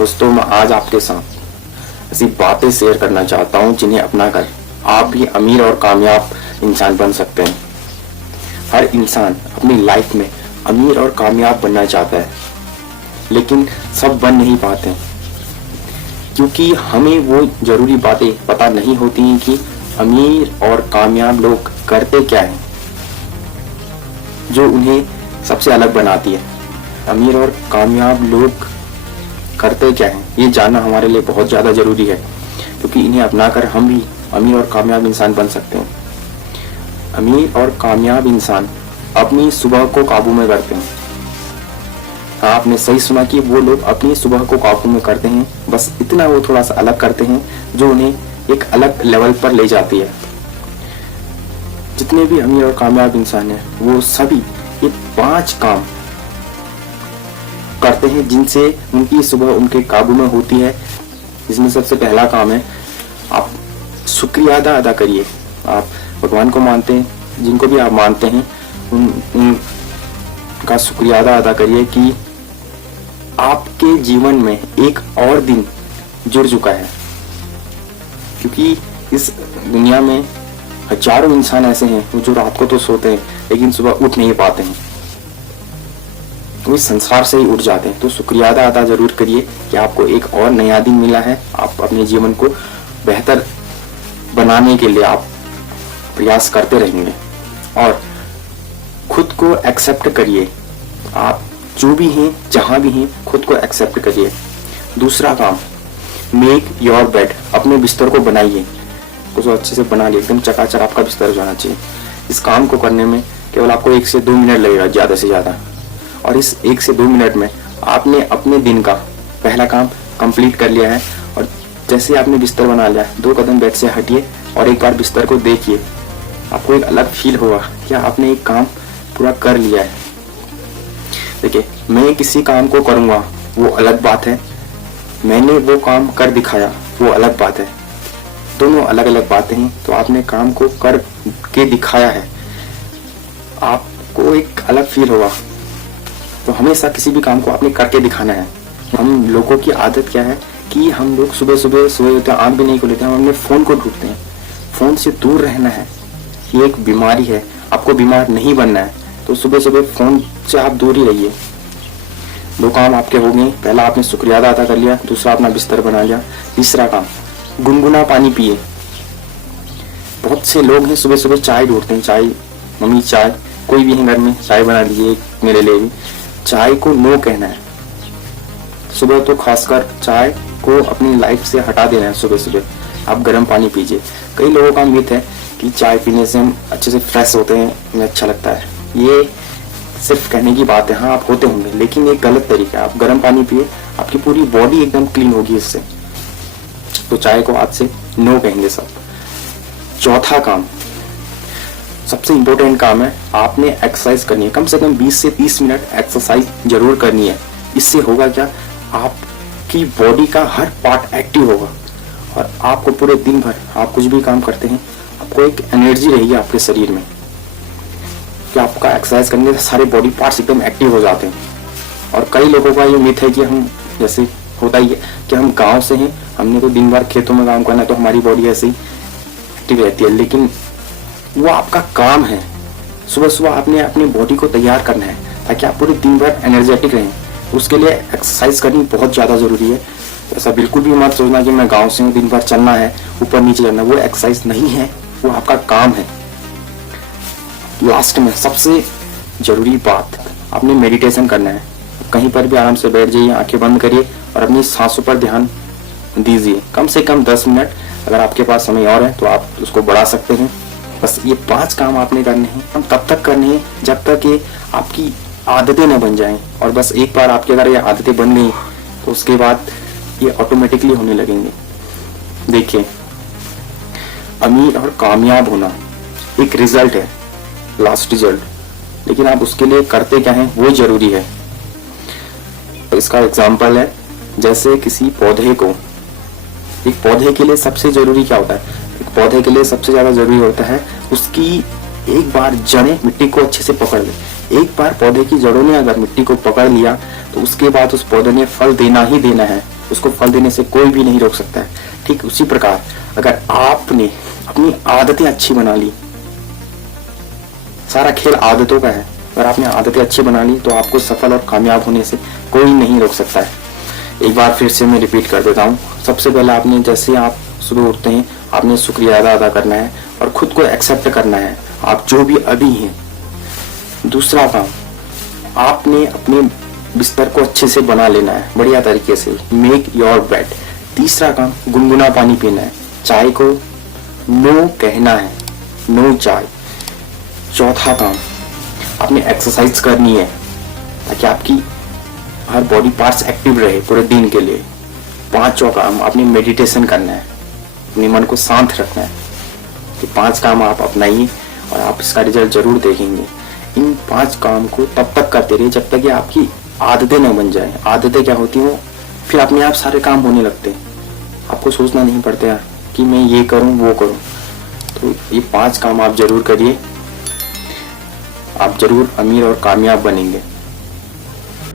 दोस्तों, मैं आज आपके साथ ऐसी बातें शेयर करना चाहता हूँ जिन्हें अपनाकर आप भी अमीर और कामयाब इंसान बन सकते हैं। हर इंसान अपनी लाइफ में अमीर और कामयाब बनना चाहता है, लेकिन सब बन नहीं पाते क्योंकि हमें वो जरूरी बातें पता नहीं होती हैं कि अमीर और कामयाब लोग करते क्या हैं, जो उन्हें सबसे अलग बनाती है। अमीर और कामयाब लोग करते क्या हैं, ये जानना हमारे लिए बहुत ज़्यादा ज़रूरी है, क्योंकि इन्हें अपनाकर हम भी अमीर और कामयाब इंसान बन सकते हैं। अमीर और कामयाब इंसान अपनी सुबह को काबू में करते हैं। हाँ, आपने सही सुना कि वो लोग अपनी सुबह को काबू में करते हैं, बस इतना वो थोड़ा सा अलग करते हैं जो उन्हें एक अलग लेवल पर ले जाती है। जितने भी अमीर और कामयाब इंसान हैं, वो सभी ये 5 काम करते हैं जिनसे उनकी सुबह उनके काबू में होती है। इसमें सबसे पहला काम है, आप शुक्रिया अदा करिए। आप भगवान को मानते हैं, जिनको भी आप मानते हैं उनका शुक्रिया अदा करिए कि आपके जीवन में एक और दिन जुड़ चुका है, क्योंकि इस दुनिया में हजारों इंसान ऐसे हैं जो रात को तो सोते हैं लेकिन सुबह उठ नहीं पाते हैं, वो इस संसार से ही उठ जाते हैं। तो शुक्रिया अदा जरूर करिए कि आपको एक और नया दिन मिला है। आप अपने जीवन को बेहतर बनाने के लिए आप प्रयास करते रहेंगे और खुद को एक्सेप्ट करिए। आप जो भी हैं, जहां भी हैं, खुद को एक्सेप्ट करिए। दूसरा काम, मेक योर बेड। अपने बिस्तर को बनाइए, उसको अच्छे से बना लिए, एकदम चकाचक आपका बिस्तर जाना चाहिए। इस काम को करने में केवल आपको 1 से 2 मिनट लगेगा, ज़्यादा से ज़्यादा। और इस 1 से 2 मिनट में आपने अपने दिन का पहला काम कंप्लीट कर लिया है। और जैसे आपने बिस्तर बना लिया, 2 कदम बेड से हटिए और एक बार बिस्तर को देखिए। आपको एक अलग फील होगा कि आपने एक काम पूरा कर लिया है। देखिए, मैं किसी काम को करूँगा वो अलग बात है, मैंने वो काम कर दिखाया वो अलग बात है। दोनों अलग अलग बातें हैं। तो आपने काम को कर के दिखाया है, आपको एक अलग फील होगा। तो हमेशा किसी भी काम को आपने करके दिखाना है। हम लोगों की आदत क्या है कि हम लोग सुबह सुबह सोए होते हैं, आँख भी नहीं खोलते हैं, हम अपने फ़ोन को ढूंढते हैं। फ़ोन से दूर रहना है, ये एक बीमारी है। आपको बीमार नहीं बनना है, तो सुबह सुबह फ़ोन से आप दूर ही रहिए। 2 काम आपके हो गए। पहला, आपने शुक्रिया अदा कर लिया। दूसरा, अपना बिस्तर बना लिया। तीसरा काम, गुनगुना पानी पिए। बहुत से लोग हैं सुबह सुबह चाय ढूंढते हैं, चाय, मम्मी चाय, कोई भी है घर में, चाय बना दीजिए मेरे लिए भी। चाय को नो कहना है। सुबह तो खासकर चाय को अपनी लाइफ से हटा देना है। सुबह सुबह आप गर्म पानी पीजिए। कई लोगों का मिथ है कि चाय पीने से हम अच्छे से फ्रेश होते हैं, हमें अच्छा लगता है। ये सिर्फ कहने की बात है। हाँ, आप होते होंगे, लेकिन ये गलत तरीका है। आप गर्म पानी पिए, आपकी पूरी बॉडी एकदम क्लीन होगी इससे। तो चाय को आज से नो कहेंगे सब। चौथा काम, सबसे इम्पोर्टेंट काम है, आपने एक्सरसाइज करनी है। कम से कम 20 से 30 मिनट एक्सरसाइज जरूर करनी है। इससे होगा क्या, आपकी बॉडी का हर पार्ट एक्टिव होगा और आपको पूरे दिन भर आप कुछ भी काम करते हैं, आपको एक एनर्जी रहेगी आपके शरीर में कि आपका एक्सरसाइज करने से सारे बॉडी पार्ट्स एकदम एक्टिव हो जाते हैं। और कई लोगों का ये मिथ है कि हम, जैसे होता ही है कि हम गाँव से हैं, हमने तो दिन भर खेतों में काम करना है तो हमारी बॉडी ऐसे ही एक्टिव रहती है, लेकिन वो आपका काम है। सुबह सुबह आपने अपनी बॉडी को तैयार करना है ताकि आप पूरे दिन भर एनर्जेटिक रहें। उसके लिए एक्सरसाइज करनी बहुत ज़्यादा ज़रूरी है। ऐसा बिल्कुल भी मत सोचना कि मैं गांव से हूँ, दिन भर चलना है, ऊपर नीचे करना, वो एक्सरसाइज नहीं है, वो आपका काम है। लास्ट में सबसे ज़रूरी बात, आपने मेडिटेशन करना है। कहीं पर भी आराम से बैठ जाइए, आंखें बंद करिए और अपनी सांसों पर ध्यान दीजिए। कम से कम 10 मिनट। अगर आपके पास समय और है तो आप उसको बढ़ा सकते हैं। बस ये 5 काम आपने करने हैं। हम तब तक करने हैं जब तक ये आपकी आदतें न बन जाएं। और बस एक बार आपके अगर ये आदतें बन गई तो उसके बाद ये ऑटोमेटिकली होने लगेंगे। देखिए, अमीर और कामयाब होना एक रिजल्ट है, लास्ट रिजल्ट, लेकिन आप उसके लिए करते क्या हैं वो जरूरी है। इसका एग्जाम्पल है, जैसे किसी पौधे को, एक पौधे के लिए सबसे जरूरी क्या होता है, एक पौधे के लिए सबसे ज्यादा जरूरी होता है उसकी एक बार जड़ें मिट्टी को अच्छे से पकड़ ले। एक बार पौधे की जड़ों ने अगर मिट्टी को पकड़ लिया तो उसके बाद उस पौधे ने फल देना ही देना है। उसको फल देने से कोई भी नहीं रोक सकता है। ठीक उसी प्रकार अगर आपने अपनी आदतें अच्छी बना ली, सारा खेल आदतों का है, अगर आपने आदतें अच्छी बना ली तो आपको सफल और कामयाब होने से कोई नहीं रोक सकता है। एक बार फिर से मैं रिपीट कर देता हूँ। सबसे पहले आपने, जैसे आप सुबह उठते हैं, आपने शुक्रिया अदा करना है और खुद को एक्सेप्ट करना है आप जो भी अभी हैं। दूसरा काम, आपने अपने बिस्तर को अच्छे से बना लेना है, बढ़िया तरीके से, मेक योर बेड। तीसरा काम, गुनगुना पानी पीना है, चाय को नो कहना है, नो चाय। चौथा काम, आपने एक्सरसाइज करनी है ताकि आपकी हर बॉडी पार्ट्स एक्टिव रहे पूरे दिन के लिए। पांचवा काम, आपने मेडिटेशन करना है, अपने मन को शांत रखना है। ये 5 काम आप अपनाइए और आप इसका रिजल्ट जरूर देखेंगे। इन 5 काम को तब तक करते रहिए जब तक ये आपकी आदतें न बन जाए। आदतें क्या होती हैं, फिर अपने आप सारे काम होने लगते हैं, आपको सोचना नहीं पड़ता कि मैं ये करूं वो करूं। तो ये 5 काम आप जरूर करिए, आप जरूर अमीर और कामयाब बनेंगे।